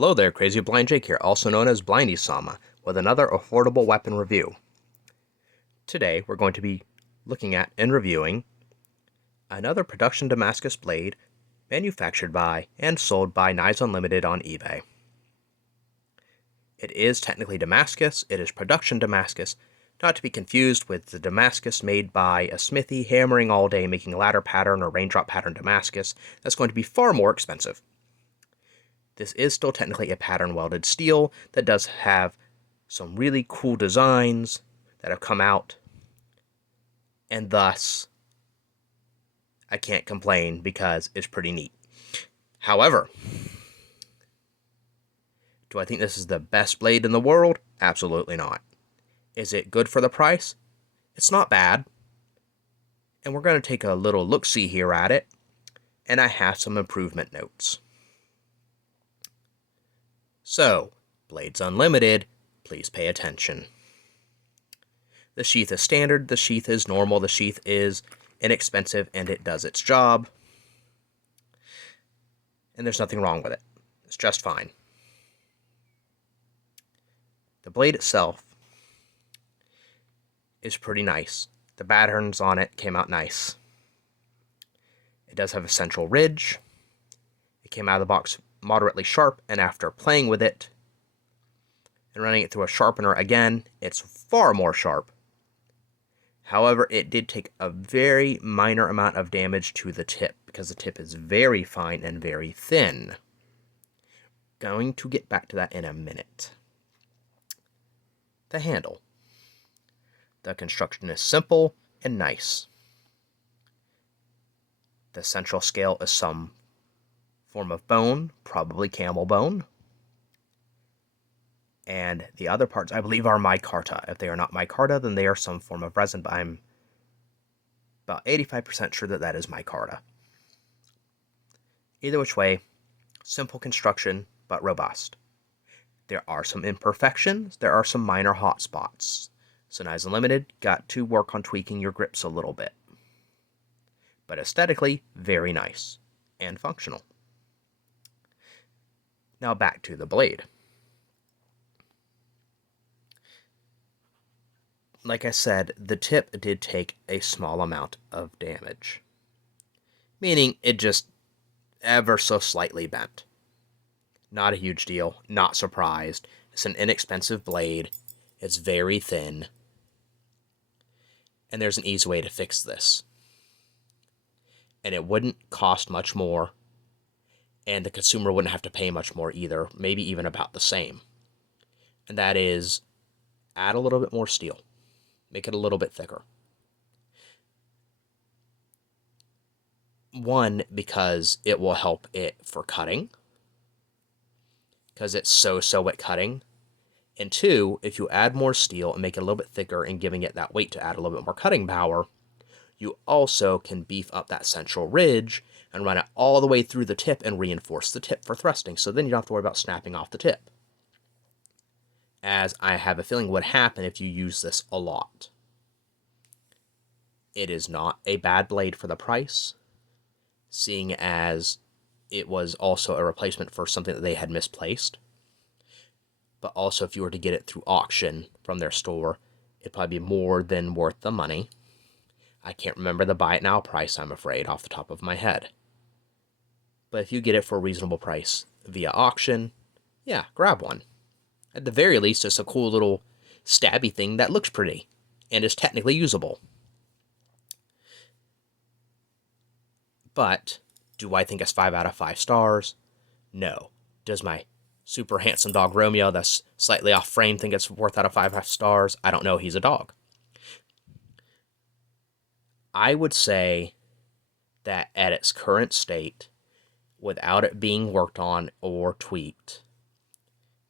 Hello there, Crazy Blind Jake here, also known as Blindy Sama, with another affordable weapon review. Today, we're going to be looking at and reviewing another production Damascus blade manufactured by and sold by Knives Unlimited on eBay. It is technically Damascus, it is production Damascus, not to be confused with the Damascus made by a smithy hammering all day making ladder pattern or raindrop pattern Damascus. That's going to be far more expensive. This is still technically a pattern welded steel that does have some really cool designs that have come out, and thus I can't complain because it's pretty neat. However, do I think this is the best blade in the world? Absolutely not. Is it good for the price? It's not bad. And we're going to take a little look-see here at it, and I have some improvement notes. So, Blades Unlimited, please pay attention. The sheath is standard, the sheath is normal, the sheath is inexpensive, and it does its job. And there's nothing wrong with it. It's just fine. The blade itself is pretty nice. The patterns on it came out nice. It does have a central ridge. It came out of the box moderately sharp, and after playing with it and running it through a sharpener again, it's far more sharp. However, it did take a very minor amount of damage to the tip because the tip is very fine and very thin. Going to get back to that in a minute. The handle. The construction is simple and nice. The central scale is some form of bone, probably camel bone. And the other parts, I believe, are micarta. If they are not micarta, then they are some form of resin, but I'm about 85% sure that that is micarta. Either which way, simple construction, but robust. There are some imperfections, there are some minor hot spots. So Knives Unlimited got to work on tweaking your grips a little bit. But aesthetically, very nice and functional. Now back to the blade. Like I said, the tip did take a small amount of damage. Meaning it just ever so slightly bent. Not a huge deal, not surprised. It's an inexpensive blade. It's very thin. And there's an easy way to fix this. And it wouldn't cost much more. And the consumer wouldn't have to pay much more either, maybe even about the same. And that is, add a little bit more steel. Make it a little bit thicker. One, because it will help it for cutting, because it's so at cutting. And two, if you add more steel and make it a little bit thicker and giving it that weight to add a little bit more cutting power, you also can beef up that central ridge and run it all the way through the tip and reinforce the tip for thrusting. So then you don't have to worry about snapping off the tip, as I have a feeling would happen if you use this a lot. It is not a bad blade for the price, seeing as it was also a replacement for something that they had misplaced. But also, if you were to get it through auction from their store, it'd probably be more than worth the money. I can't remember the buy it now price, I'm afraid, off the top of my head. But if you get it for a reasonable price via auction, yeah, grab one. At the very least, it's a cool little stabby thing that looks pretty and is technically usable. But do I think it's 5 out of 5 stars? No. Does my super handsome dog Romeo that's slightly off frame think it's worth out of 5 stars? I don't know, he's a dog. I would say that at its current state, without it being worked on or tweaked,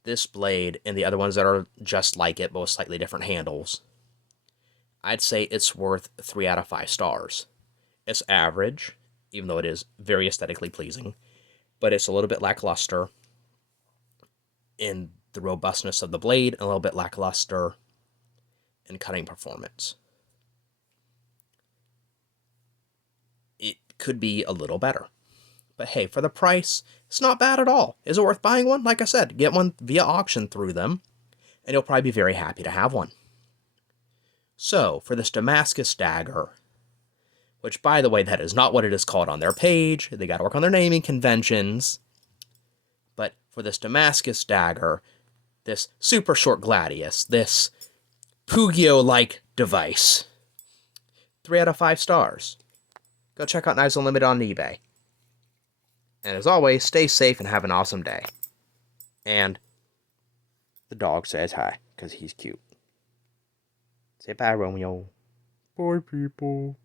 this blade and the other ones that are just like it but with slightly different handles, I'd say it's worth 3 out of 5 stars. It's average, even though it is very aesthetically pleasing, but it's a little bit lackluster in the robustness of the blade and a little bit lackluster in cutting performance. It could be a little better, But hey, for the price, it's not bad at all. Is it worth buying one? Like I said, get one via auction through them, and you'll probably be very happy to have one. So, for this Damascus dagger, which, by the way, that is not what it is called on their page. They got to work on their naming conventions. But for this Damascus dagger, this super short gladius, this Pugio-like device, 3 out of 5 stars. Go check out Knives Unlimited on eBay. And as always, stay safe and have an awesome day. And the dog says hi, because he's cute. Say bye, Romeo. Bye, people.